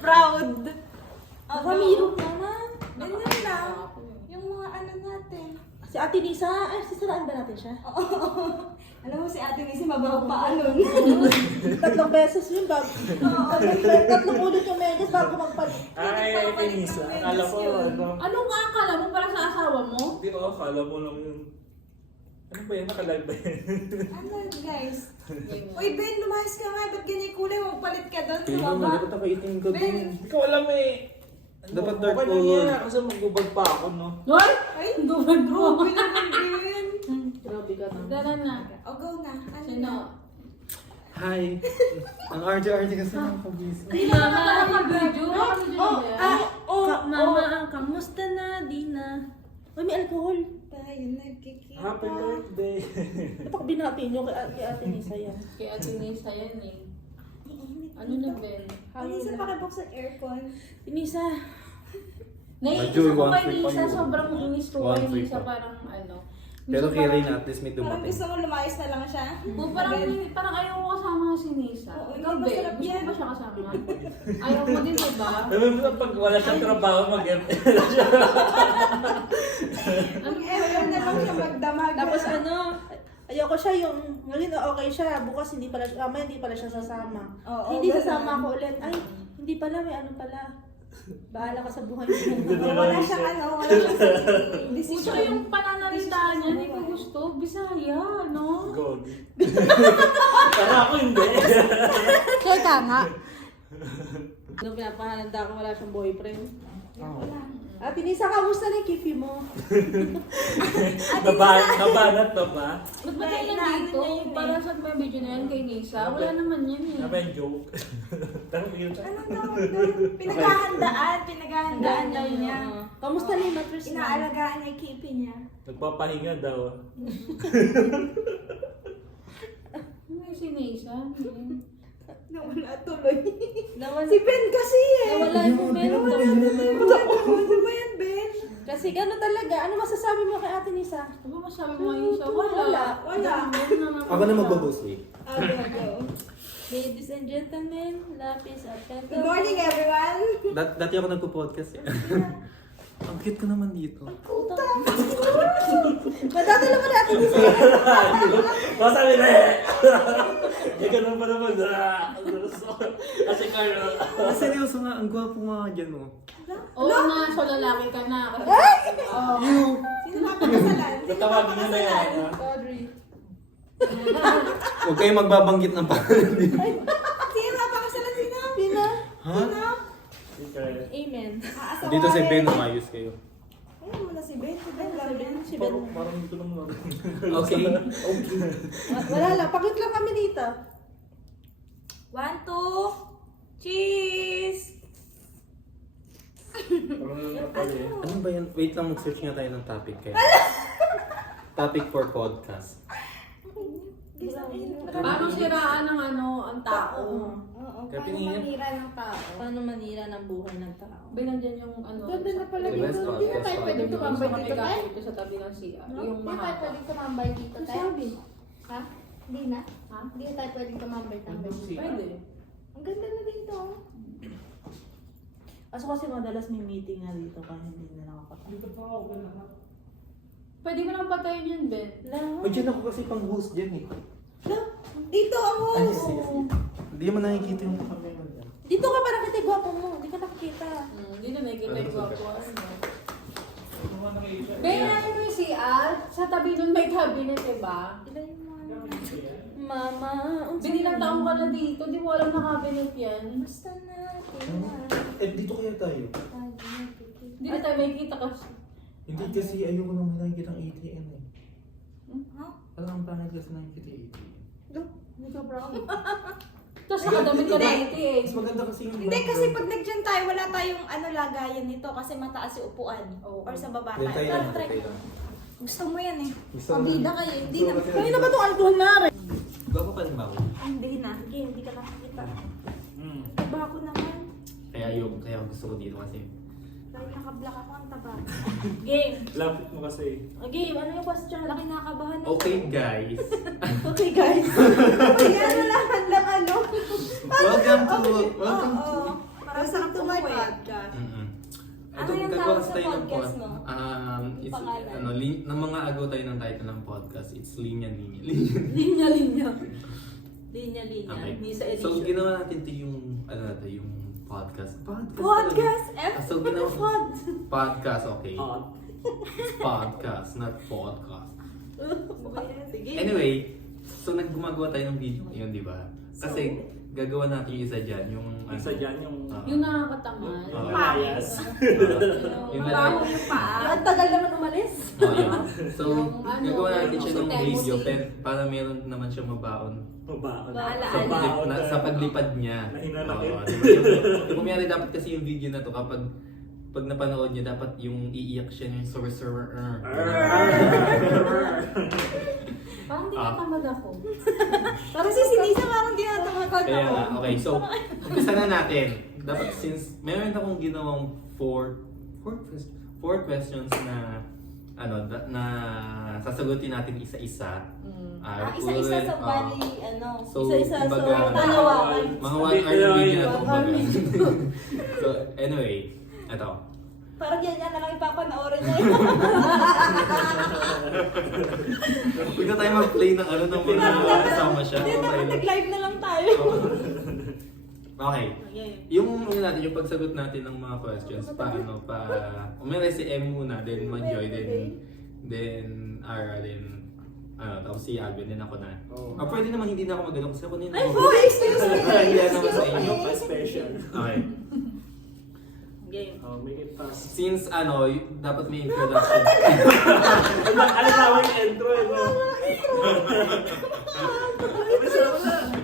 Proud. Nakamiro naman. Ganyan lang. Yung mga ano natin. Si Ate Lisa, ay, sisiraan ba natin siya? Alam mo si Ate Missy, mabaho pa ano. 3 beses yun bago. 3 ulit yung medyas bago magpalit. Ay, Tinisa. Akala ko, ano. Anong akala mo para sa asawa mo? Hindi ko, akala mo lang yun. Ano ba yan? Nakalive ba yan? Ano guys? Uy Ben, lumayas ka nga. Ba't ganyan kulay? Magpalit ka doon. Kaya naman, dapat ako itim ka Ben. din. Hindi ko alam eh. Dapat dark okay lang color. yan, kasi magbubag pa ako, no? Hoy! Ay, Duwag mo! grabe naman Ben. Grabe ka naman. Dala na. O, go na. Ano Sino? na? Hi! Ang RJ kasi nakakabisa. Hindi na nakaka-video. Mama, kamusta na? Di na. Uy, may alcohol. Tayo nagkikita. Happy birthday! Ba't ako binati nyo kay Ate Lisa yan? Kaya Tinisa yan eh. Ano na, Ben? Ano sa pakibuksan aircon? Tinisa. Naiinis Medyo ako one kay freak Lisa. pa yun. Sobrang inis ko One kay freak Lisa. pa. Parang ano. Pero minsan kay Rain parang- at least may Parang dumating. gusto mo lumayas na lang siya? Parang ayaw ko kasama si Nisa. Oo, Ikaw, hindi Ben, masarap gusto yan. mo ba siya kasama? Ayaw mo din, diba? Alam mo, pag wala siyang trabaho, mag-empty Ano ba Alam na lang siya magdamag. Tapos ano, ayoko siya yung, ngayon okay siya, bukas hindi pala siya sasama. Oo, Hindi ganun. sasama ako ulit. Ay, hindi pala, may ano pala. Bahala ka sa buhay mo. Wala siyang ano, wala siyang sariling Gusto decision. yung pananalita niya, hindi ko gusto. Bisaya, no? Gogi. Para ako hindi. Kaya nga. Nung pinapahanda ko, wala siyang boyfriend. Ate Nisa, kamusta na yung kifi mo? Nabanat pa ba? Ba't ba tayo nandito? Para sa may video na yan kay Nisa? Wala naman yan eh. Ano ba yung joke? Tanong ko yun. Anong tawag doon? Pinaghahandaan daw niya. Kamusta na yung mattress mo? Inaalagaan niya yung kipi niya. Nagpapahinga daw. Ano si Nisa? Nawala tuloy. Nawala, Si Ben kasi eh. nawala yung momento. Ano ba yan, Ben? Kasi gano'n talaga. Ano masasabi mo kay Ate Nisa? Ano ba masabi mo ngayon sa wala? Wala. Ako na mag-host eh. Go. Ladies and gentlemen, lapis at pencil. Good morning, everyone. Dati ako nagpo-podcast eh. Ang cute ko naman dito. Madadala mo na Ate Nisa. Masabi na eh! Hindi ganun pa naman. Kasi Carlo. Seryoso nga, ang gwapo nga dyan oh. Oo nga, so lalaki ka na. Sino mapakasalan? Tatawagin niyo na yan. Sorry. Huwag kayong magbabanggit ng pangalan dito. Sino mapakasalan? Sino? Sino? Ha? Amen. Aasawa Dito si rin. Ben, umayos kayo. Ayun mo na si Ben. Si Ben lang yan. Si Ben. Parang ito naman. Okay. Wala lang. Pakit lang kami dito. 1, 2, cheese! Ano ba yan? Wait lang, mag-search nga tayo ng topic kaya. Topic for podcast. Paano siraan ng ano, ang tao? Oo, Kaya paano pinili- manira ng tao? Paano manira ng buhay ng tao? Binandyan yung ano. Ganda na pala The dito. best Hindi podcast na tayo for pwedeng the tumambay Sa dito tayo. dito sa tabi ng CR. No? Yung Hindi na tayo mahaba. pwedeng tumambay dito tayo. Ha? Hindi na? Ha? Hindi na tayo pwedeng tumambay-tambay dito. Pwede. Ang ganda na dito. Kaso kasi madalas may meeting na dito kaya hindi na nakakapag. Pwede mo nang patayin yun, Ben. O dyan ako kasi pang-host dyan eh. Dito ang Ay, host! sige, sige. Hindi mo nakikita yung camera dyan. Dito ka para kita gwapo mo. Hindi ka nakikita. Hindi na nakikita yung gwapo. Ben, ano mo yung CR? Sa tabi nun may cabinet, diba? Ilan yung mga... Mama, Binilang taong ka na dito, di mo alam na cabinet yan. Basta na. Eh, dito kaya tayo. Hindi na tayo makikita kasi. Hindi kasi ayoko nang nakikita ang ATM eh. Ha? Parang ang pangit kasi nakikita yung ATM. Hindi ka brown. Tapos nakadamit ka na Hindi. iti eh. Mas maganda kasi yung Hindi kasi pag nag-dyan tayo, wala tayong ano lagayan nito kasi mataas yung upuan. Oo. Or sa baba Yan tayo. tayo Tara, lang, try. tayo lang. Gusto mo yan eh. Gusto mo Pabida yan. kayo. Hindi na. Kanina ba itong alcohol na rin? Gwapo pa rin ba ako? Hindi na. Sige, hindi ka nakakita. Hmm. Taba ako naman. Kaya kaya gusto ko dito kasi. Dahil naka-black ako ang taba. Game. Lapit mo kasi. Game, ano yung question? Laki nakakabahan na. Okay guys. Okay guys. Ay, ano lahat lang ano. Welcome to. Para sa to my podcast. Ano Ito, yung gagawa tawag kasi sa tayo ng podcast mo? It's, Pangalan? ng mga agaw tayo ng title ng podcast, it's Linya. Linya-linya. Linya-linya. Okay. Nisa edition. So, ginawa natin ito yung, yung podcast. Podcast? So, ginawa Pod. podcast, okay. Hot. It's podcast, not podcast. Sige. Anyway, so naggumagawa tayo ng video ngayon, di ba? Kasi gagawa natin yung isa dyan, yung Isa dyan yung... Yung nakakatamad. Malayas. Yung Baho yung paa. Ang tagal naman umalis. yun. So, Yung ano, gagawa natin siya ng yung video tendency. pero para meron naman siya mabaon Mabaon. Maalaala. sa paglipad niya. Na hinanakit. Yung kumiyari dapat kasi yung video na to kapag napanood niyo dapat yung iiyak siya yung sorcerer. Parang tinatamad ako. Kasi si Nisa parang dinatamakal Kaya ako. nga, okay. So, umpisa na natin. Dapat since meron akong ginawang four questions na na sasagutin natin isa-isa. Isa-isa sa bali, So, Isa-isa, kumbaga, so, dalawa. mga 1 hour video na ito, kumbaga. So, anyway, ito. Parang yan na lang ipapanoorin niya. Huwag na tayo mag-play ng ng mga kasama siya. Hindi, dapat nag-live na lang tayo. Okay. Yung natin, yung pagsagot natin ng mga questions, umira si M muna, then Manjoy, then Ara, then tapos si Alvin, then ako na. Pwede naman hindi na ako magano kasi ako nila. Ay, oh, excuse me! Hindi naman sa inyo. Yung pa-special. Okay. Game. Make it fast. Since dapat may introduction. Alam na yung intro eh.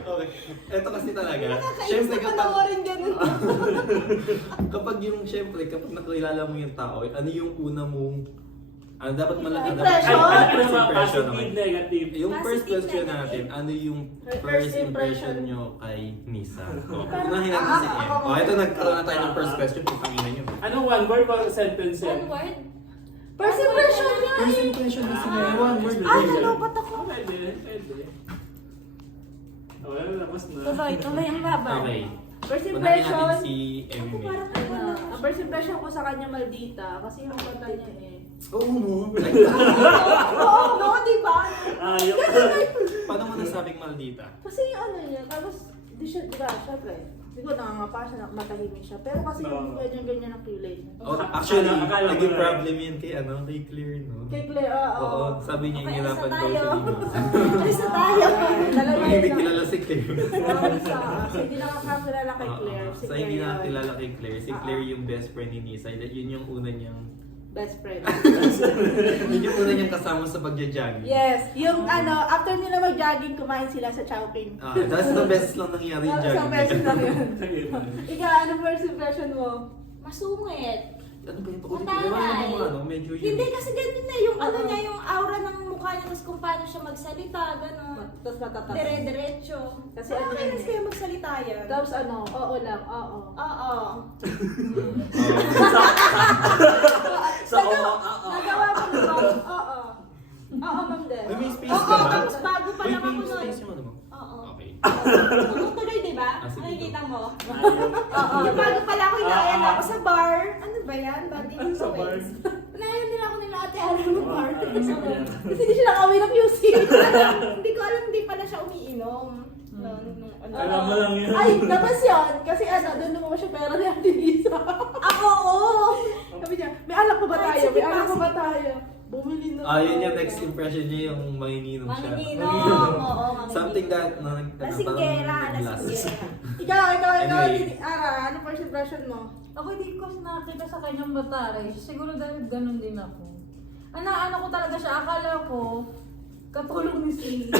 Okay. Ito kasi talaga. Siyempre Panoorin ganun. kapag nakilala mo yung tao, ano yung una mong dapat malaki Impression. first impression. Positive, negative. Yung first Positive, question negative. natin, ano yung First first impression nyo kay Nisa? Unahin natin si M. Ito nagkaroon na tayo ng first question. Putangina nyo. Anong one word or sentence yan? One word? First impression niya. First impression ni Nisa. One word. Nalobat ako. Pwede. Wala na, mas na. Tuloy ang laban. Okay. First Unahin impression. natin si M. Ang first impression ko sa kanya maldita kasi yung kanta niya Oo, no. Oo, no, di ba? Ayaw. Paano mo nasabing maldita? Kasi yung niya, tapos di ba, syempre, hindi ko nangangapa siya, matahimik siya. Pero kasi yung ganyan-ganyan ang kilay niya. Oh, actually, Akala mo naging na. problem yun kay Claire, no? Kay Claire, Oo, sabi niya Okay, hihirapan isa daw tayo. si Nisa. Alis na tayo. Dalawa Hindi yun. kilala si Claire. Kasi hindi nakakakilala kay Claire. Si Sa hindi Claire na yun. kilala kay Claire, si Claire yung best friend ni Nisa. Yun yung una niyang Best friend. yun yung una niyang kasama sa pagja-jogging. Yes, yung after nila mag-jogging, kumain sila sa Chowking. That's the best lang nangyari yung Sa jogging. beses lang yun. Ikaw, ano first impression mo? Masungit. Ano ba yung Mataray. medyo yun. Hindi kasi ganun na yung ano niya, yung aura ng mukha niya, tapos kung paano siya magsalita, gano'n. Tapos matatas. Dire-diretso. Kasi Parang ano kailan yun eh. kayo magsalita yan? Tapos oo lang, oo. Oo. Nagawa mo na ba? Oo. Oo, Ma'am Del. Ay, may space Oo, ka ba? tapos bago pa lang ako May nun. space yung ano mo? Oo. Okay. Tuloy, di ba? Ah, sige. Nakikita mo? Oo. Yung bago pala ako, inaayan ako sa bar. Ano ba yan? Bad Sa bar. influence. Inaayan nila ako nila ate Alan ng bar. Kasi hindi siya nakawin ng music. Hindi ko alam, hindi pala siya umiinom. Alam mo lang yun. Ay, tapos yun. Kasi doon lumabas siya pera ni Ate Lisa. Ako, oo. Sabi niya, may alak pa ba Ay, tayo? sige May alak pa, pa ba sige. tayo? Bumili na Yun yung tayo. next impression niya, yung manginginom siya. Manginginom, oo, manginginom. Something that, Lasinggera, nag-glass. lasinggera. Ikaw, Anyway. Ara, ano first impression mo? Ako hindi ko nakita sa kanyang bataray. Siguro dahil ganun din ako. Ano ko talaga siya, akala ko katulong ni si. Hindi.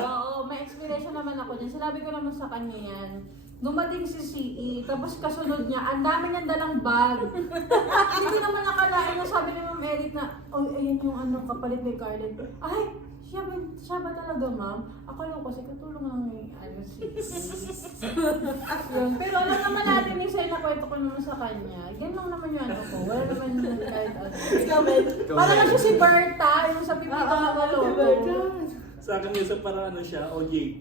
Oo, may explanation naman ako dyan. Sinabi ko naman sa kanya yan. Dumating si CE, tapos kasunod niya, ang dami niyang dalang bag. Hindi naman nakalain na sabi ni Ma'am Eric na, oh, ayan yung kapalit ni Carlen. Ay, siya ba talaga, ma'am? Akala ko kasi katulong lang ni si Yun. Pero alam naman natin yung sa'yo na kwento ko naman sa kanya. Yan lang naman yung ko. Wala naman kahit ano. Ikaw, Ben. Parang na siya si Berta, yung sa pipito na Oo, lolo. si Berta. Sa akin minsan parang ano siya, OJT.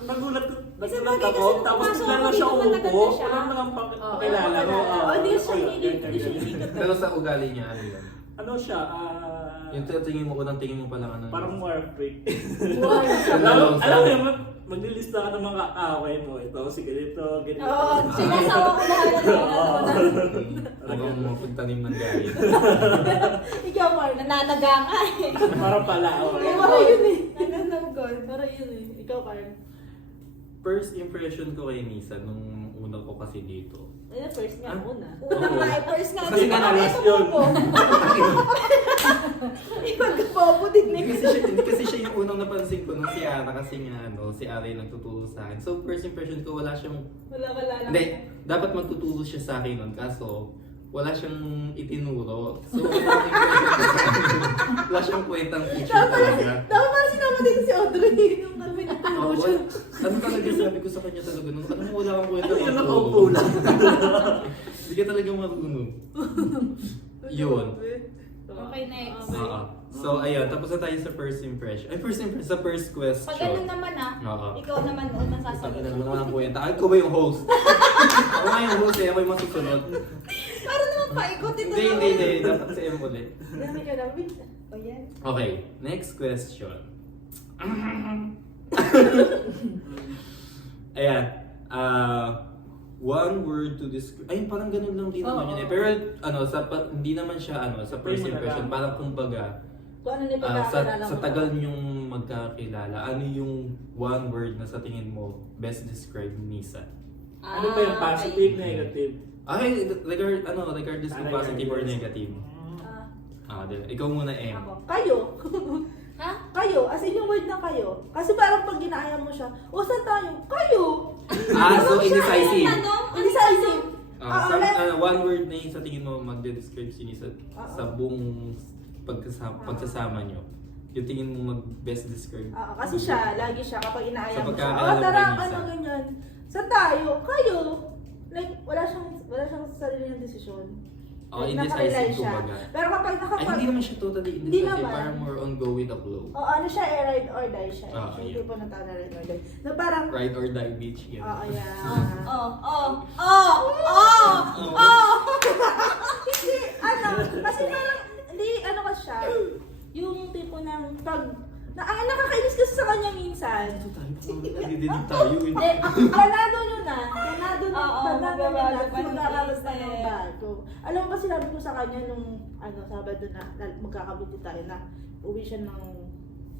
Nagulat bagay ako, kasi tapos pumasok bigla ako na siya dito, matagal umupo. na siya. Wala naman pakilala ko. Hindi siya hinihikat. Pero sa ugali niya, ano yun? Ano siya, Yung tingin mo, unang tingin mo pa lang ano. parang war freak. Wow. Alam mo, maglilista ka ng mga kaaway mo. Ito, si ganito, ganito. Oo, sinasawa ko lahat ng Mukhang mapagtanim ng galit. Ikaw, Mar, nananaga ka eh. Para pala. Para yun eh. Nananagol. Para yun eh. Ikaw, Carl. First impression ko kay Nisa nung una ko kasi dito. Ayun, first nga, una. Una nga eh, first nga. Kasi nga nalas yun. Ipagkapopo din eh. Hindi kasi siya yung unang napansin ko nung si Ara kasi nga si Ara yung nagtuturo sa akin. So first impression ko wala siyang Wala lang. hindi, dapat magtuturo siya sa akin nun kaso wala siyang itinuro. So yung impression ko sa akin, wala siyang kwentang teacher talaga. Dapat parang sinama dito si Audrey. Yung kami na Oh, ano talaga sabi ko sa kanya talaga nung ano mo wala kang kwenta Ano yun, magtuturo. nakaupo lang. Hindi ka talaga marunong. Yun. Okay, next. So ayun, tapos na tayo sa first impression. Sa first question. Pag ganun naman Oo. ikaw naman unang Sabi sasagot. na naman ang kwenta. Ako ba yung host? Ako nga yung host eh, ako yung masusunod. Para naman paikutin na Hindi. Dapat si M ulit. Dami ka namin. O yan. Okay, next question. Ayan. One word to describe. Ayun, parang ganun lang din naman yun eh. Pero hindi naman siya sa first impression. Parang kumbaga, Kung ano yung sa pagkakilala mo. tagal niyong magkakilala, ano yung one word na sa tingin mo best describe Nisa? Ano ba yung positive, negative? Ay, regardless kung positive or negative. Ikaw muna, M. Kayo. Ha? Kayo. As in yung word na kayo. Kasi parang pag ginaaya mo siya, o saan tayo? Kayo. So indecisive. Indecisive. One word na yun sa tingin mo magde-describe si Nisa sa buong pagsasama nyo. Yung tingin mo mag-best describe. Kasi siya, lagi siya kapag inaaya Sa mo siya. pagkakilala mo Tara, kay Nisa. ano ganyan. Saan tayo? Kayo. Like, wala siyang sarili ng desisyon. Indecisive siya. kumbaga. Pero kapag Ay, hindi naman siya totally Hindi indecisive. naman. Parang more on go with the flow. ano siya, ride or die siya. Ah, Siya yung yeah. tipo ng tao na ride or die. Na parang, Ride or die bitch. Yan. yeah. Hindi, kasi parang, hindi, ka siya, yung tipo ng pag, nakakainis kasi sa kanya minsan. Nadidinig tayo eh. Hindi, planado nyo na. Planado nyo Oo, na. magbabago pa ng Magkakaroon na ng isip. bago. Alam mo ba sinabi ko sa kanya nung, Sabado na, magkakabiti tayo na, uwi siya ng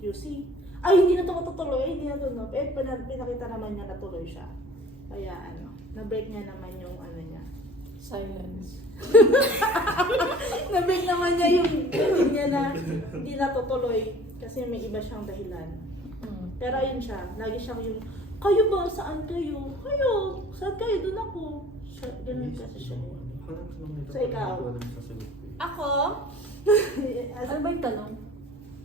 QC. Ay, hindi na ito matutuloy, hindi na ito, no? Pinakita naman niya natuloy siya. Kaya, na-break niya naman yung, niya. Silence. Na-break naman niya yung routine niya na hindi natutuloy kasi may iba siyang dahilan. Pero ayun siya, lagi siyang yung, kayo ba? Saan kayo? Kayo! Saan kayo? Doon ako. Ganun kasi siya. So, ikaw? Ako? Ano ba yung tanong?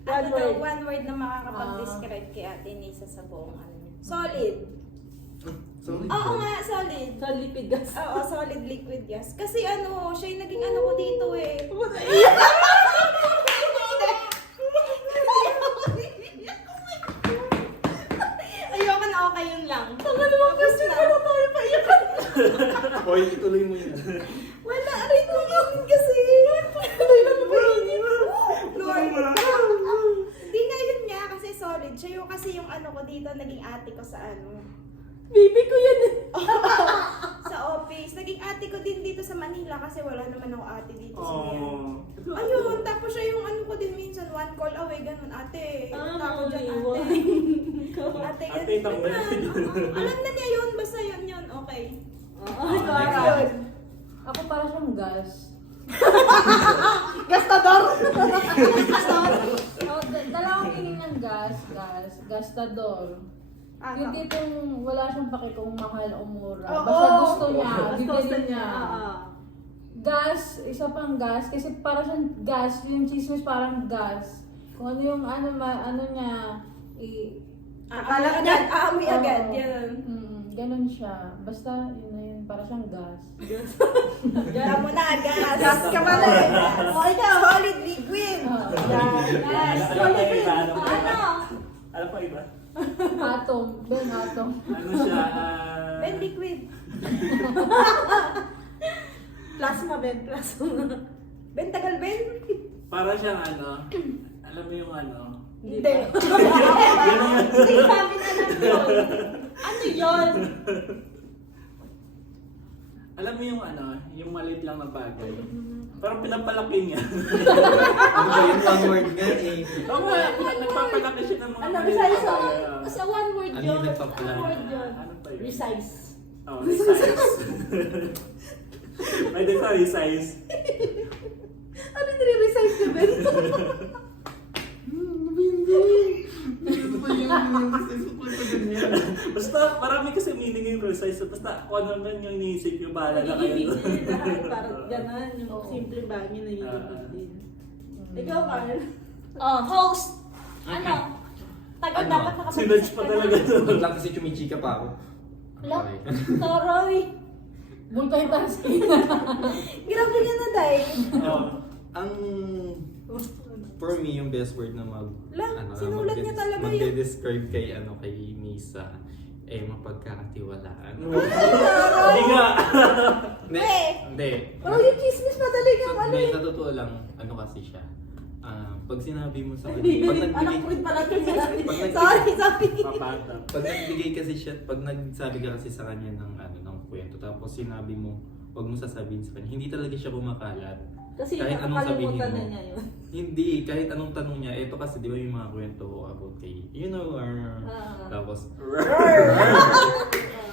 Ano daw, one word na makakapag-describe kay Ate Nisa sa buong ano niya? Solid. Solid. Oo nga, solid. Sa lipid gas. Oo, solid liquid gas. Kasi siya yung naging ko dito eh. Ayoko na, okay yun lang. Ang naman question na tayo paiyakan. Hoy, ituloy mo yun. Wala, rin ko yun kasi. Lord. Hindi nga yun nga, kasi solid. Siya yung kasi yung ko dito, naging ate ko sa Baby ko yan. sa office. Naging ate ko din dito sa Manila kasi wala naman ako ate dito sa Manila. Oh. Ayun, tapos siya yung ko din minsan, one call away, ganun, ate. Ako dyan, ate. Ate, Ate, ganun. tama. Alam na niya yun, basta yun, okay. Next. Ako para siyang gas. Gastador. Dalawang meaning ng gastador. Yung tipong wala siyang pake kung mahal o mura. Basta gusto niya, bibili niya. Gas, isa pang gas, kasi para siyang gas, yung chismis parang gas. Kung ano yung ano niya, Akala ka dyan, aamoy agad, Oo. yan. Ganon siya. Basta, yun na yun. Para siyang gas. Gas mo na, gas. Gas ka pa rin. O ikaw, solid liquid. Gas. Alam pa iba? Ano? Alam pa iba? Atom. Ben, atom. Ano siya? Ben liquid. Plasma, Ben. Plasma. Ben tagal, Ben. Para siyang ano, alam mo yung ano? Hindi. Hindi namin alam yun. Ano yun? Alam mo yung ano, yung maliit lang na bagay. Parang pinapalaki niya. Ano ba yun? One word nga eh. Oo, nagpapalaki siya ng mga Ano, maliit Bisaya na sa bagay. sa one word Ano yun. yung nagpapalaki? One word yun. Ano pa yun? Resize. Oh, resize. Pwede sa resize. Ano yung nire-resize niya, Ben? Ano ba yun? Basta marami kasi meaning yung resize. Basta kung ano man yung iniisip yung bahala na kayo. Nagigibig din lahat. Parang gano'n. Yung simpleng bagay na nagigibig din. Ikaw, Carl. Oh, host. Ano? Tagal Ano? dapat nakapag Sinudge pa talaga to. Biglang kasi chumichika pa ako. Look, Okay. Toroy. Multitasking. Grabe ka na, Day. Oh. Ang for me yung best word na Lang, sinulat niya talaga yun. magde-describe kay kay Misa mapagkakatiwalaan. Hindi nga. Hindi. Eh. Hindi. Parang yung chismis madali So, kang ano hindi, eh. sa totoo lang, ano kasi siya. Pag sinabi mo sa Hindi, kanya, pag anak nagbigay, ko rin pala ito sinabi. pag nagbigay, Sorry. Papata. pag nagbigay kasi siya, pag nagsabi ka kasi sa kanya ng ng kwento, tapos sinabi mo, wag mo sasabihin sa kanya, hindi talaga siya kumakalat. Kasi Kahit anong sabihin nakakalimutan mo. na niya yun. Hindi, kahit anong tanong niya, ito kasi di ba yung mga kwento about kay, tapos,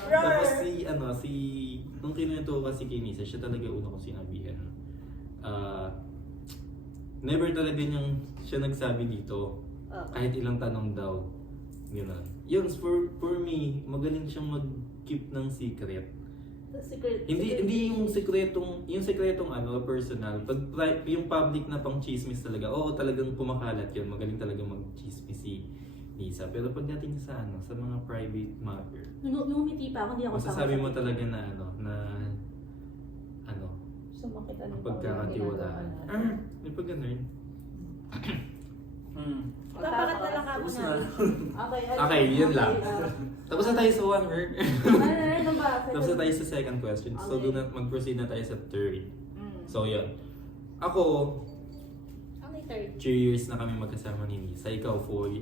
tapos nung kinuwento ko kasi kay Nisa, siya talaga una kong sinabihan. Never talaga niyang siya nagsabi dito, kahit ilang tanong daw. Gano'n. Yun, for me, magaling siyang mag-keep ng secret. Secret. Hindi yung sekretong personal. Pag yung public na pang chismis talaga, oo talagang pumakalat yun. Magaling talaga mag-chismis si Nisa. Pero pagdating sa sa mga private matter, Ngumiti pa ako, hindi ako masasabi mo talaga na Sumakit ano pa. pagkakatiwalaan. May pag ganun. Papakat na lang ako Tapos na. na. Okay, yun lang. Tapos na tayo sa one word. Ano ba? Tapos na tayo sa second question. So, Okay. mag-proceed na tayo sa third. Mm. So, yun. Ako, Ano yung third? 3 years na kami magkasama ni Nisa. Ikaw, 4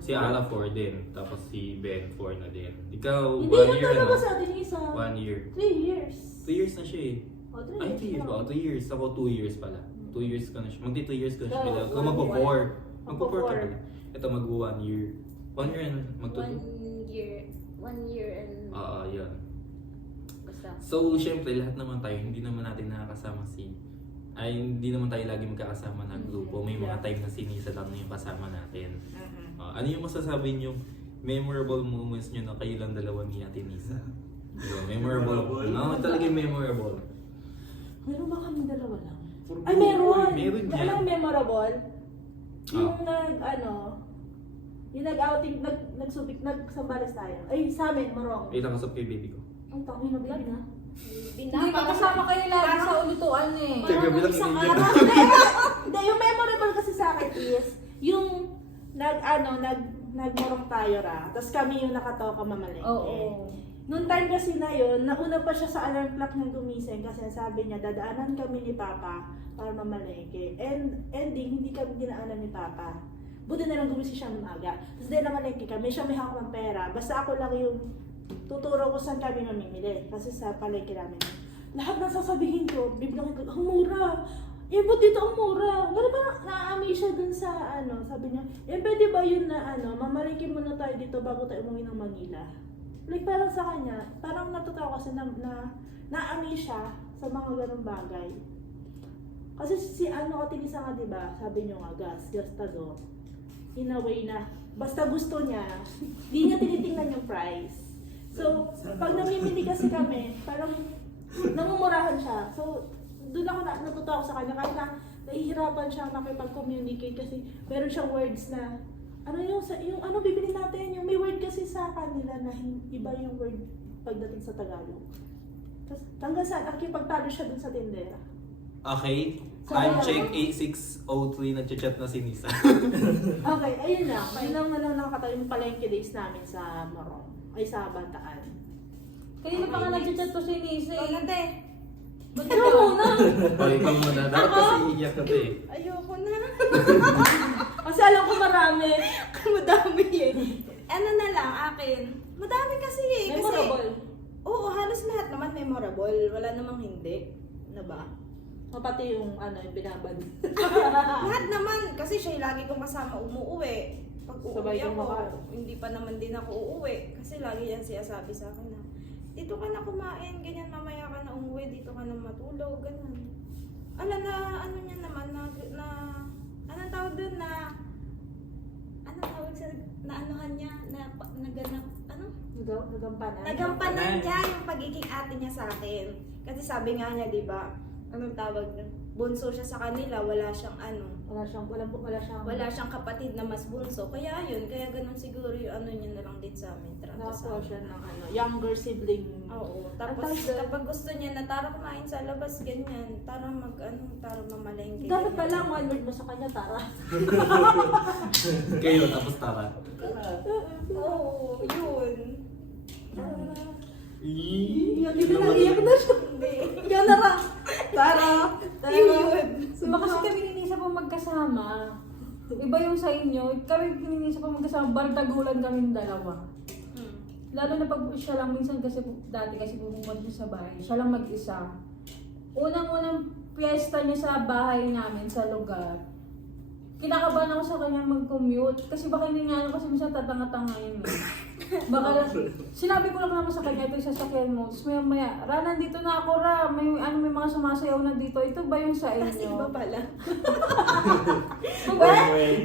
Si Ala 4 din. Tapos si Ben 4 na din. Ikaw, Hindi 1 lang year talaga sa atin isa. 1 year. 3 years. 2 years na siya eh. O, 3 Ay, years. 2 years ba? 2 years. Ako 2 years pala. 2 years ka na siya. Magti 2 years ka na siya. Ikaw, Ikaw one magpo-4. year. Magpo-4 ka Magpo-4. pala. Ito mag-1 year. 1 year and magto-2. 1 year and Oo, yun. basta. So, syempre, lahat naman tayo, hindi naman natin nakakasama hindi naman tayo lagi magkakasama na grupo. May mga time na sinisa lang na yung kasama natin. Ano yung masasabi niyo memorable moments niyo na kayo lang dalawa ni Ate Nisa? Yun, memorable. No, talaga memorable. Meron ba kami dalawa lang? For Ay, me, meron! Meron yan. Alam mo, memorable? Yung Ah. yung nag-outing, nagsambalas tayo. Ay, sa amin, marong. Wait, nakasap kay baby ko. Ang tangin na baby na. Hindi magkasama kayo lagi sa ulutuan eh. Teka, bilang Isang hindi araw. Hindi, yung memorable kasi sa akin is, yung nagmorong tayo tapos kami yung nakatoka mamalengke. Oo. Noong time kasi na yun, nauna pa siya sa alarm clock ng gumising kasi sabi niya, dadaanan kami ni Papa para mamalengke. And ending, hindi kami dinaanan ni Papa. Buti na lang gumising siya ng aga. Tapos din namalengke kami, siya may hawak ng pera. Basta ako lang yung tuturo ko saan kami mamimili. Kasi sa palengke namin. Lahat ng sasabihin ko, bibilangin ko, ang mura! Eh, ba't dito ang mura? Gano'n ba na-aami siya dun sa sabi niya, pwede ba yun na mamalengke muna tayo dito bago tayo umuwi ng Manila? Like, parang sa kanya, parang natutuwa kasi na-aami siya sa mga ganong bagay. Kasi si Katinisa nga, diba, sabi niyo nga, gastador. In a way na, basta gusto niya, di niya tinitingnan yung price. So, pag namimili kasi kami, parang namumurahan siya. So, doon ako natutuwa ako sa kanya. Kahit na nahihirapan siya makipag-communicate kasi meron siyang words na, Ano yung ano bibili natin? Yung may word kasi sa kanila na iba yung word pagdating sa Tagalog. Tapos hanggang saan nakikipagtalo siya dun sa tindera. Okay. Time check 8603, nagchat na si Nisa. Okay, ayun lang. Ayun lang na lang nakakatawa yung palengke days namin sa Morong. Ay, sa Bantaan. Kanina pa nga nag-chat to si Nisa Ikaw na, eh. te. Ba't Ikaw ikaw? muna! O, ikaw muna. Dapat kasi iiyak ka eh. Ayoko na. Kasi alam ko marami. Madami eh. Ano na lang, akin. Madami kasi eh. Kasi, Memorable. oo, halos lahat naman memorable. Wala namang hindi. Na ba? O pati yung ano, yung binabad. Lahat naman. Kasi siya yung lagi kong kasama umuuwi. Pag Sabay uuwi kang ako, makaano. hindi pa naman din ako uuwi. Kasi lagi yan siya sabi sa akin na, dito ka na kumain, ganyan, mamaya ka na umuwi, dito ka na matulog, ganyan. Alam na, ano niya naman, anong tawag doon na, anong tawag sa, na anuhan niya, naganap, ano? Nagampanan. Nagampanan niya yung pagiging ate niya sa akin. Kasi sabi nga niya, di ba, anong tawag doon? Bunso siya sa kanila, wala siyang ano, Wala wala siyang kapatid na mas bunso. Kaya yun, kaya ganun siguro yung ano niya na lang din sa amin. Trato sa Nakakuha amin. siya ng ano, younger sibling. Oo. Ang Tapos tawag doon? kapag gusto niya na tara kumain sa labas, ganyan. Tara tara mamalengke. Dapat ganyan. pala one word mo sa kanya, Tara. Kayo, tapos tara. Oo, yun. Iyak na iyak na siya. Hindi. Iyak na ra. Tara. Yun. Iba kasi kami ni Nisa po magkasama. Iba yung sa inyo. Kami ni Nisa po magkasama. Bardagulan kami dalawa. Hmm. Lalo na pag siya lang minsan kasi dati kasi pumunta sa bahay. Siya lang mag-isa. Unang-unang piyesta niya sa bahay namin sa lugar. Kinakabahan ako sa kanya mag-commute. Kasi baka hindi niya alam kasi minsan tatanga-tanga yun eh. Baka sinabi ko lang naman sa kanya, ito yung sasakyan mo. Tapos maya, Ra, nandito na ako, Ra. May mga sumasayaw na dito. Ito ba yung sa Tapos inyo? iba pala.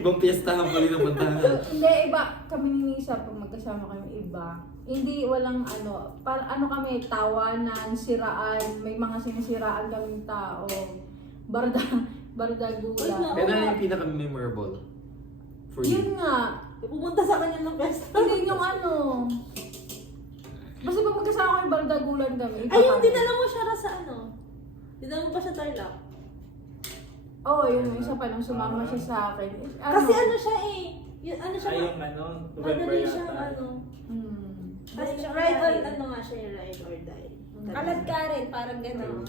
Ibang piyestahan pa rin ang puntahan. Hindi, iba. Kami ni Nisa, pag magkasama kami iba. Hindi, walang ano. Ano kami, tawanan, siraan. May mga sinisiraan kaming tao. Bardagula. Pero ano yung pinaka-memorable for you? Yun nga. Pumunta sa kanya ng pesta. Hindi yung ano. Basta pag magkasama kami, bardagulan kami. Ay, yung dinala mo siya ra sa ano? Dinala mo pa siya Tarlac? Oo, yung isa pa nung sumama siya sa akin. Kasi ano siya eh. Yung, ano siya? Ay, yung ano, November Madali siyang yata. ano. Hmm. Ay, ride or ano nga siya yung ride or die. Alad ka rin, parang gano'n.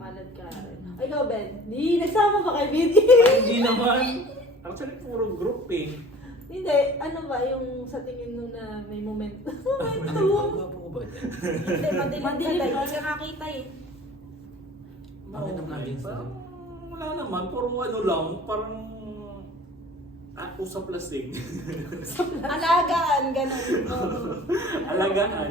Palad ka rin. Ay, ikaw, Ben. Di, nagsama ba kay Bidi? Ay, hindi naman. Actually, puro group eh. Hindi, ano ba yung sa tingin mo na may moment? Ano ko ba? Hindi, madilim ka Madilim dahil ka. hindi ka nakita eh. Bakit ang laging sa... Parang wala naman, puro ano lang, parang usap lasing. Alagaan, gano'n. Oo. Alagaan.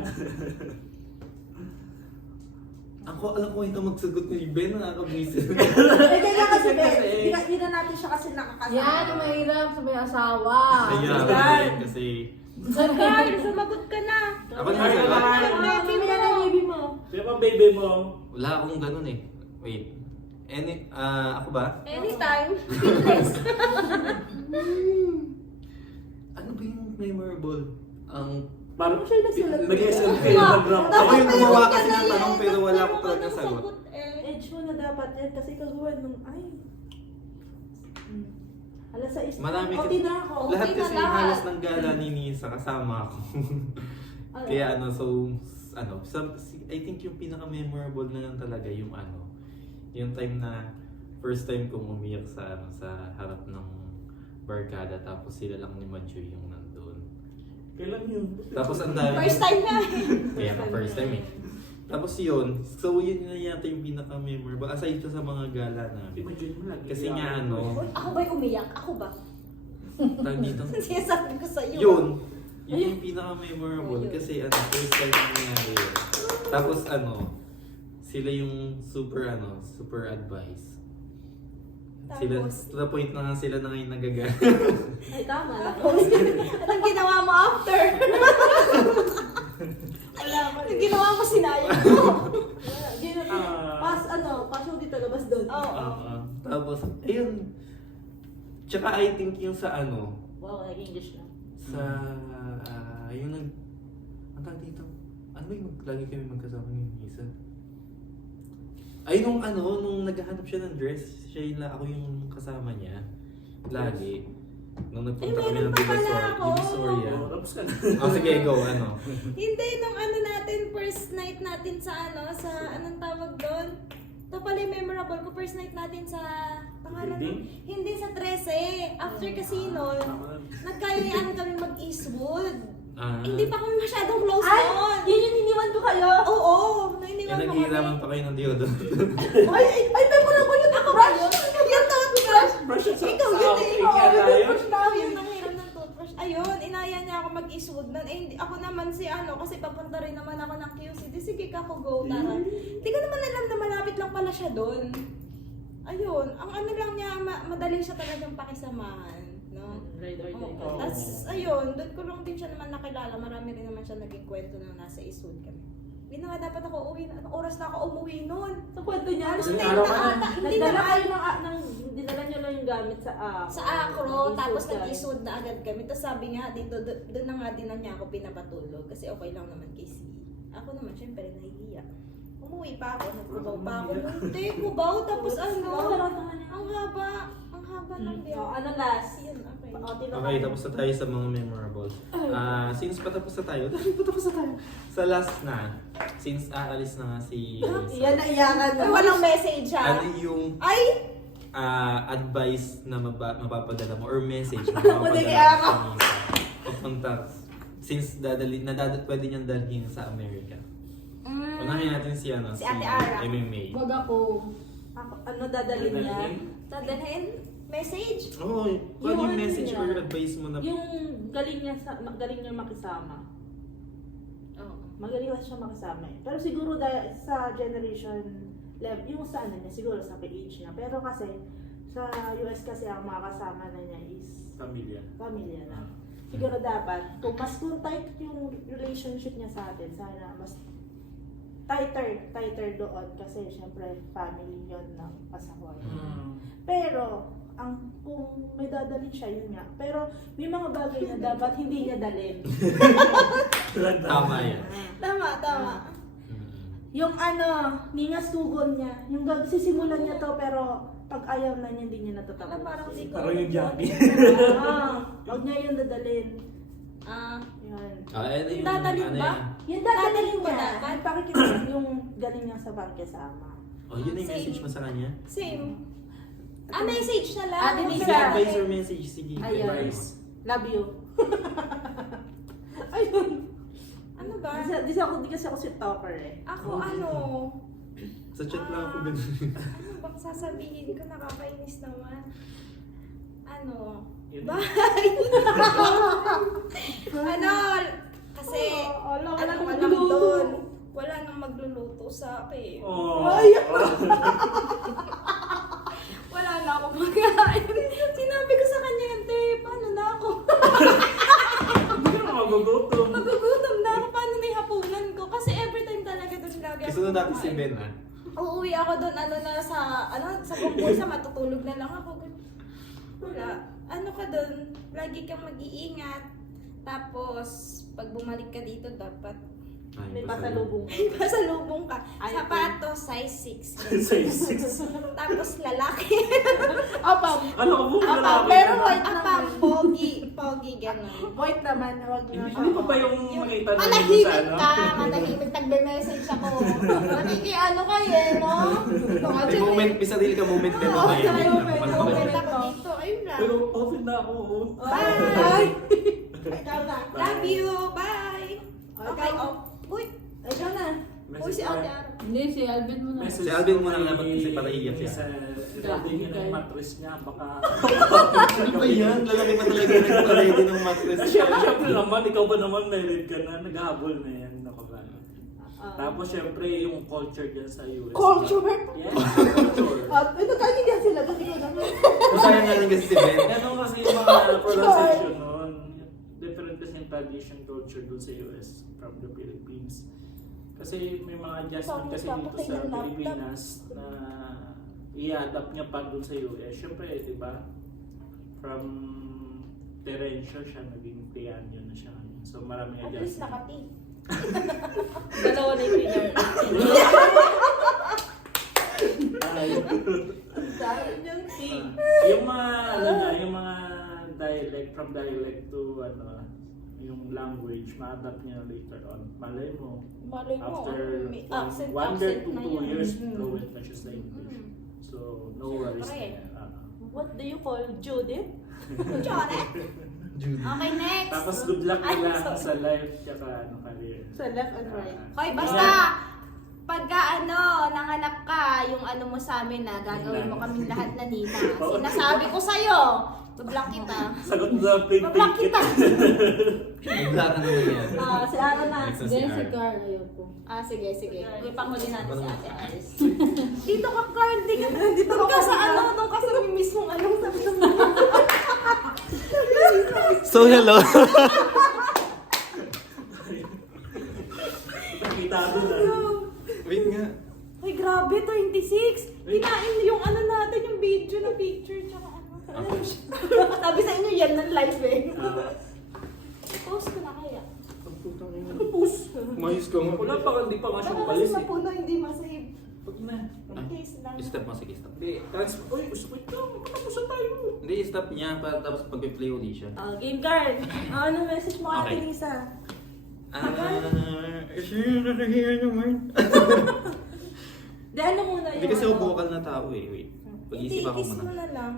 Ako, alam ko ito magsagot ni Ben, nakakabwisit. Eh, kaya kasi, Ben, Kasi- di na natin siya kasi nakakasama. Yan, yung mahirap sa may asawa. Kaya, Yan. kasi... Carl, sumagot ka na. Ako na Ay, sagot. naman. Baby mo na baby mo. Kaya pa baby mo, Wala akong ganun eh. Wait. Ako ba? Anytime. Fitness. Ano ba yung memorable? Ang... parang siya nagsulat. nag-SL kayo na grab. Ako yung gumawa kasi ng tanong pero wala akong talagang sagot. Edge mo na dapat yan kasi kagawa nung, ay. Alas 6. Marami Okay na ako. Lahat Okay na kasi lahat. halos ng gala ni Nisa kasama ako. Kaya I think yung pinaka-memorable na lang talaga yung yung time na first time kong umiyak sa harap ng barkada tapos sila lang ni Manju yung nandun. Kailan yun? Tapos ang dami. First time na eh. Kaya nga first time eh. Tapos yun, so yun na yata yung pinaka-memorable. Aside sa mga gala namin. Imagine mo lang. Kasi nga Uy, ako ba'y umiyak? Ako ba? tag dito. Sinasabi ko sa iyo. Yun yung pinaka-memorable kasi first time na nangyari yun. Tapos sila yung super advice. Sila, Tapos? to the point na nga sila na ngayon nagagamit. Ay, tama na. Anong ginawa mo after? Anong ginawa mo sinayang mo? Pasok dito, labas doon. Oo. Tapos, ayun. Tsaka I think yung sa Wow, nag-English na. Sa, yung ang tawag dito, ano ba yung lagi kami magkasama yung isa? Ay, nung naghahanap siya ng dress, siya yung, ako yung kasama niya. Lagi. Nung nagpunta kami meron ng pa pala ako. Divisoria. Tapos ka na. Oh, sige, go, Hindi, nung natin, first night natin sa sa anong tawag doon? Ito pala yung memorable ko, first night natin sa, pangalan Building? nun? Hindi, sa 13. After casino, nagkayaan kami mag-Eastwood. Hindi pa kami masyadong close Ay! noon. Yun yung iniwan ko kayo? Oo, Eh, nainiwan mo naghihiraman kami. pa kayo ng diodo. Ay, memorable ko yun. Ako ba yun? Yung toothbrush. Brush it sa Ikaw sa yun outing eh. nga tayo. Ikaw yung nangiram ng toothbrush. Ayun, inaya niya ako mag-Eastwood nun. Eh, ako naman si kasi papunta rin naman ako ng QC. Di sige ka ako, go, tara. Hindi ko naman alam na malapit lang pala siya doon. Ayun, ang lang niya, madali siya talagang pakisamahan. No? Right, right, right. Oo. Tapos, ayun, doon ko lang din siya naman nakilala. Marami rin naman siya naging kwento na nasa Eastwood kami. Hindi na nga dapat ako uwi. Anong oras na ako umuwi noon? Sa kwento niya, Alas Yung 10 araw na ka na. ata. Hindi nagdala naman. kayo dinala niyo lang yung gamit sa Sa Acro, tapos nag-Eastwood nag-Eastwood na agad kami. Tapos sabi nga dito, doon na nga din na niya ako pinapatulog. Kasi okay lang naman kay C. Ako naman, syempre, nahihiya. Umuwi pa ako, nagkubaw pa ako. Hindi, kubaw. Tapos ang haba ng biyahe. Ano last? Yun, okay. Okay, tapos na tayo sa mga memorable. Since patapos na tayo, sa last na, since aalis na nga si Yan na iyakan Ay, walang message ha. ano yung Ay! advice na mapapadala mo or message na Hindi mapapadala kaya mo sa Misa papunta since pwede niyang dalhin sa Amerika. Unahin natin si Si Ate Ara. MMA. Wag ako. Ano dadalhin niya? Dadalhin? Message? Oo, kung ano yung message niya? or advice mo na Yung galing niya makisama. Oo. Magaling lang siya makisama eh. Pero siguro dahil sa generation level, yung sa niya, siguro sa age niya. Pero kasi, sa US kasi ang mga kasama na niya is Pamilya. pamilya na. Siguro dapat, kung tight yung relationship niya sa atin, sana mas tighter doon. Kasi syempre, family yon ng pasahol. Pero, kung may dadalhin siya, yun nga. Pero, may mga bagay na dapat hindi niya dalhin. Tama yan. Tama. Yung ningas tugon niya, yung sisimulan niya to pero pag ayaw na niya, hindi niya natatapos. Parang di ko. Parang yung Jackie. Huwag niya yun dadalhin. Yun. Ano yung Dadalhin ba? Yung dadalhin ba niya, dapat? ipakikita yung galing niya sa pagkasama. Oh, yun yung message mo sa kanya? Same. Message na lang. Denise, Sige, advice or message. Sige, Ayun. advice. Love you. Ayun. Ano ba? Di kasi ako sweet talker eh. Ako Sa chat lang ako ganun. ano bang sasabihin ko? Nakakainis naman. Yun. Bye! Kasi, Wala ano nang ka lang magluluto. doon? Wala nang magluluto sa akin. Oh. Wala na ako magkain. Sinabi ko sa kanya, Ante, paano na ako? Hindi ka na magugutom. Magugutom na ako. Paano na yung hapunan ko? Kasi every time talaga doon lagi ako Isunod natin si kumain. Ben ah. Uuwi ako doon, sa Gombosa, matutulog na lang ako. Wala. Ano ka doon, lagi kang mag-iingat. Tapos, pag bumalik ka dito, dapat May pasalubong. pasalubong ka. Ay, Sapatos, size 6. Size 6. Tapos lalaki. Apam. Ano ka po? Apam. Pero white Apang, naman. pogi, gano'n. White naman. Huwag na. Hindi ko pa yung makita na Manahimik sa ano. ka, manahimik. Nagbe-message ako. Nakikiano kayo, no? May moment, may sarili ka moment din Oo, okay. may moment ako dito. Ayun lang. Pero open na ako. Bye! Ikaw na. Love you! Bye! Okay, Ikaw. Uy! Ikaw na. Uy, si Ate Ara. Hindi, si Alvin mo na. Si Alvin muna dapat kasi para iiyak siya. Ready niya na yung mattress niya. Baka... Ano ba yan? Lalaki pa talaga nagpa-ready ng mattress. Siyempre naman, ikaw ba naman married ka na? Naghahabol na yan. Tapos syempre yung culture dyan sa US. Culture? Yeah, culture. Ito kanya sila. Kasi ko naman. Masaya nga rin kasi si Ben. Ano kasi yung mga pronunciation nun. Different kasi yung tradition culture dun sa US from the Philippines. Kasi may mga adjustment kasi dito sa Pilipinas na i-adapt niya pa dun sa US. Syempre, di ba? From Terencio siya, naging Tianyo na siya. So maraming At least adjustment. nakati. Dalawa na yung pinag. Dahil yung thing. Yung mga, ano na, yung mga dialect, from dialect to, yung language, ma-adapt niya later on. Malay mo, Malay mo, after may accent, 1 year to na 2 yun. years, fluent na siya sa English. So, no worries na Okay. yan. What do you call Judith? Jonet. Judy. Okay, next. Tapos good luck Ay, nila sorry. sa life, tsaka career. Sa left and right. Hoy, basta, pagka nanganak ka, yung mo sa amin na gagawin mo kaming lahat na nina. Sinasabi ko sa'yo, bablock kita. Sagot na pink Bablock kita. Naglatan na yan. Si Ara na. Next na si Then si Art. Carl, ayoko. Sige. Uy, panghuli natin si Ate Alice. Dito ka, Carl. Doon ka sa doon ka sa mismong sabi sa So, hello. Kitado na. Wait nga. Ay, grabe, 26. Kinain yung natin, yung video na picture, tsaka Sabi sa inyo, yan ng live eh. Post ko na kaya. Umayos ka nga. Wala pa, hindi pa nga siya Baka kasi umalis eh. mapuno, hindi masave. Pag na. In case lang. Stop mo, sige, stop. Hindi, uy, wait lang, patapusan tayo. Hindi, stop niya para tapos pag-play ulit siya. Game card. Anong message mo Okay. Ate Lisa? Sure, nakahiya naman. Di ano muna yung Hindi kasi ako vocal na tao eh. Wait. Pag-isip ako kiss mo muna. na lang.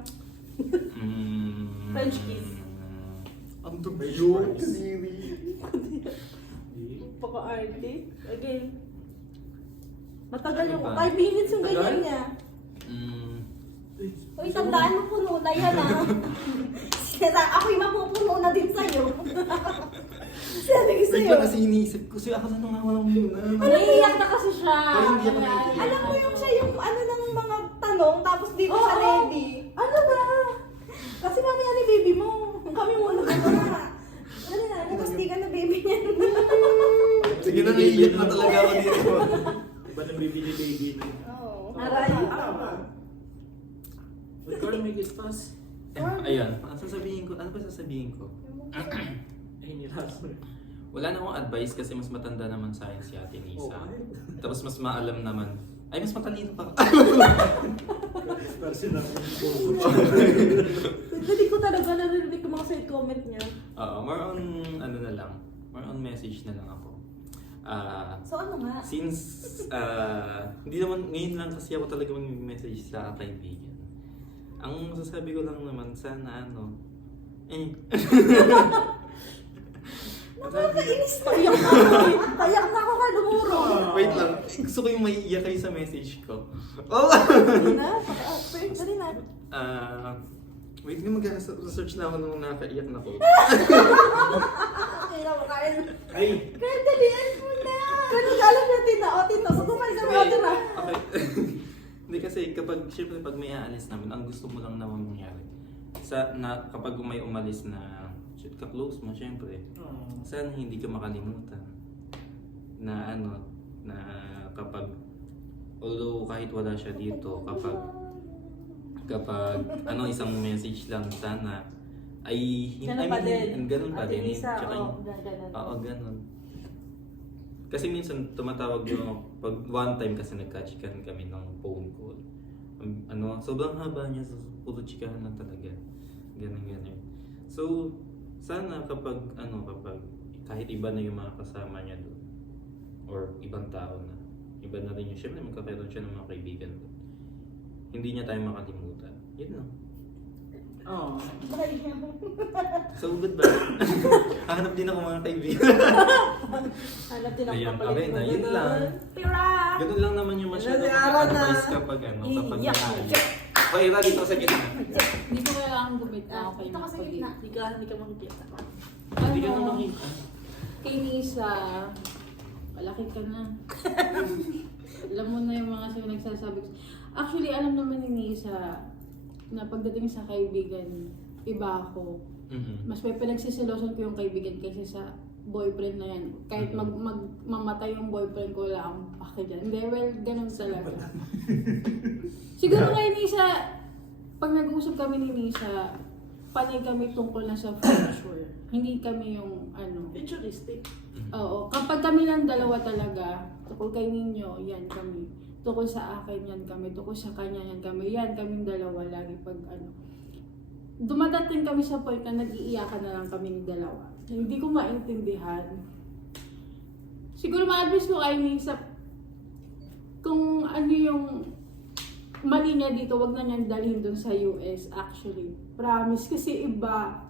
French kiss. Ang tumayo. Paka-arte. Again. Matagal yung Ano ba? 5 minutes yung ganyan Tagal? niya. Uy, tandaan mo, puno na yan ah. Ako'y mapupuno na din sa'yo. Sabi ko Wait sa'yo. lang kasi iniisip ko. Kasi ako na nung walang muna. Naiiyak na kasi siya. Ay, hindi ako naiiyak. Alam mo yung siya yung ng mga tanong, tapos di ko siya Oo. ready. Ano ba? Kasi mamaya ni baby mo. Kami muna ka na. Ano na, tapos di ka na baby niya. Sige na, naiiyak na talaga ako dito. Iba na baby na. Oo. Aray. Wait, Carl, may kiss pass. Ayan. Ano sasabihin ko? Ano ba sasabihin ko? Ay, nilas mo. Wala na akong advice kasi mas matanda naman sa akin si Ate Nisa. Oh, Tapos mas maalam naman. Ay, mas matalino pa. Personal. Hindi ko talaga narinig yung mga side comment niya. Oo, more on ano na lang. More on message na lang ako. So ano nga? Since hindi naman ngayon lang kasi ako talaga mag-message sa kaibigan. Ang masasabi ko lang naman sana Nakakainis na. Payak na ako ka lumuro. Wait lang. Gusto ko yung maiiyak kayo sa message ko. Oh! Dali na. Paka-first. Dali na. Wait, nga mag-search na ako nung nakaiyak na ko. Okay na mo, Kyle. Ay! Kyle, dalian mo na. Kyle, alam natin na. O, Tito, subukan sa mga na. Okay. Hindi kasi syempre pag may aalis namin, ang gusto mo lang naman mangyari. Kapag may umalis na, shoot ka close mo, syempre. Sana hindi ka makalimutan na na kapag, although kahit wala siya dito, kapag isang message lang sana, ay, Ganun pa din. ganun pa Ate din. Lisa, Tsaka ganun. Oo, ganun. Kasi minsan tumatawag yung pag one time kasi nag-catch kami ng phone call. Sobrang haba niya, so puro chikahan lang talaga. Ganun. So, sana kapag kahit iba na yung mga kasama niya doon or ibang tao na, iba na rin yung syempre magkakaroon siya ng mga kaibigan doon. Hindi niya tayo makalimutan. Yun lang. Oh. So, goodbye. Hanap din ako mga kaibigan. Hanap din ako Ayun, kapalit okay na, mo yun doon. lang. Tira! Ganun lang naman yung masyado Kasi araw na. advice kapag kapag Iyak. naalis. Okay, Ira, dito sa gitna. Hindi ko kailangan gumita. Okay Dito ka sa gitna. Hindi ka makikita. Hindi ka na makita. Kay Nisa, malaki ka na. Alam mo na yung mga nagsasabi. Actually, alam naman ni Nisa na pagdating sa kaibigan, iba ako. Mas may pinagsisilosan ko yung kaibigan kaysa sa boyfriend na yan. Kahit mamatay yung boyfriend ko, wala akong pake dyan. Hindi, well, ganun talaga. Siguro kay Nisa, pag nag-uusap kami ni Nisa, panay kami tungkol na sa future. Hindi kami yung ano. Futuristic. Oo. Kapag kami lang dalawa talaga, tungkol kay ninyo, yan kami. Tungkol sa akin, yan kami. Tungkol sa kanya, yan kami. Yan kaming dalawa lagi pag ano. Dumadating kami sa point na nag-iiyakan na lang kami ng dalawa. Hindi ko maintindihan. Siguro ma-advise ko kay Nisa, kung ano yung mali niya dito, wag na niyang dalhin doon sa US actually. Promise. Kasi iba,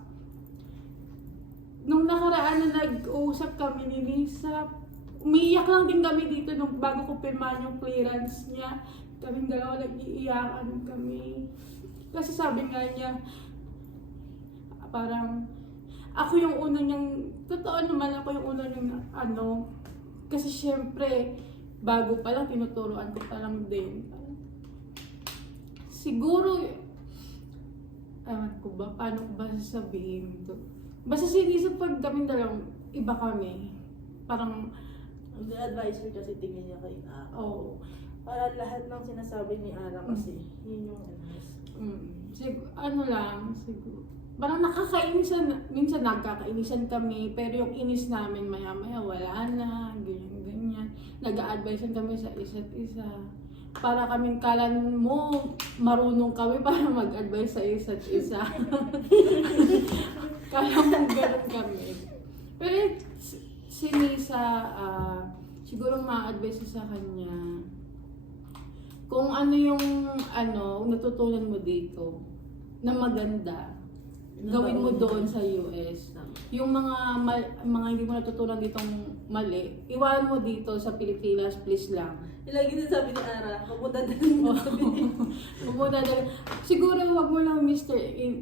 nung nakaraan na nag-uusap kami ni Lisa, umiiyak lang din kami dito nung bago ko pirmahan yung clearance niya. Kaming dalawa nag-iiyakan kami. Kasi sabi nga niya, parang, ako yung una niyang, totoo naman ako yung una niyang ano, kasi syempre, bago pa lang, tinuturuan ko pa lang din. Siguro, ewan ko ba, paano ko ba sasabihin to? Basta sinisip pag kaming dalawang iba kami, parang, Ang advisor kasi tingin niya kay Ara. oh, Para lahat ng sinasabi ni Ara kasi, yun yung ano lang, siguro. Parang nakakainisan, minsan nagkakainisan kami, pero yung inis namin maya-maya wala na, ganyan-ganyan. Nag-a-advisean kami sa isa't isa. Para kaming kalan mo, marunong kami para mag-advise sa isa't isa. Kala mo ganun kami. Pero si Nisa, siguro ma-advise sa kanya, kung ano yung natutunan mo dito na maganda, gawin mo doon sa US. Yung mga hindi mo natutunan ditong mali, iwan mo dito sa Pilipinas, please lang. Lagi din sabi ni Ara, mabuta din mo sabi. Siguro wag mo lang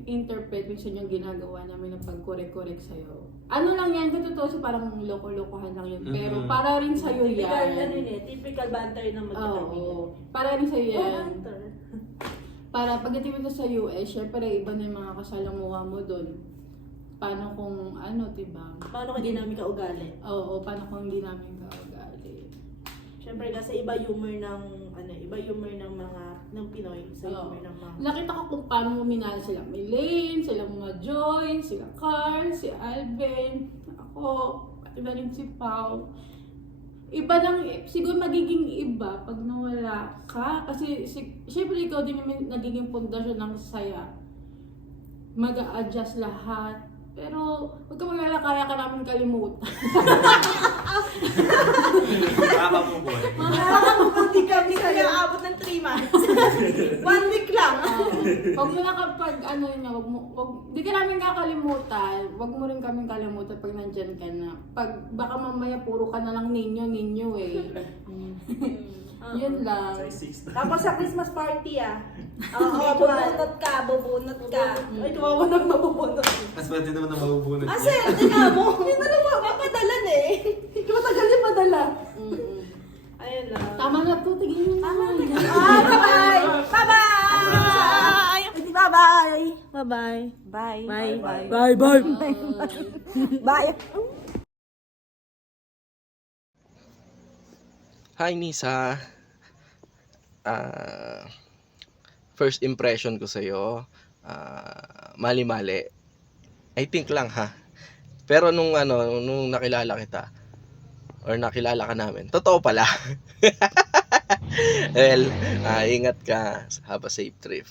interpret minsan yung ginagawa namin ng pag-correct sa'yo. Ano lang yan, totoo sa parang loko-lokohan lang yun. Pero para rin sa'yo Typical, yan. typical banter ng magkakamigan. Oo. Para rin sa'yo yan. Banter. Para pagdating mo sa US, syempre iba na yung mga kasalamuha mo doon. Paano kung diba? Paano hindi namin kaugali? Oo, paano kung hindi namin kaugali. Siyempre kasi iba humor ng mga ng Pinoy sa humor ng mga. Nakita ko kung paano mo minahal sila Mylene, sila mga Joy, sila Carl, si Alvin, ako, pati na rin si Pao. Iba lang, siguro magiging iba pag nawala ka. Kasi syempre ikaw din yung nagiging pundasyon ng saya. Mag-a-adjust lahat. Pero huwag ka maglala, kaya ka namin kalimutan. Makakapubuhay. Hindi kami kaya aabot ng 3 months. 1 week lang. Huwag mo na kapag di ka namin kakalimutan, huwag mo rin kaming kalimutan pag nandyan ka na. Baka mamaya puro ka na lang ninyo eh. Yun lang. Size 6 na. Tapos sa Christmas party Oo, bubunot ka. Ay, kawawa nang mabubunot. Mas pwede naman na mabubunod Kasi, tingnan mo, hindi na naman mapadalan eh. Matagal yung madala. Mm-mm. Ayun lang. Tama na to, tigil na. Bye-bye! Bye-bye! Bye-bye! Bye-bye. Bye. Bye. Bye. Bye. Bye. Hi Nisa. First impression ko sa'yo, mali-mali. I think lang ha. Pero nung nakilala kita, or nakilala ka namin, totoo pala. Well, ingat ka. Have a safe trip.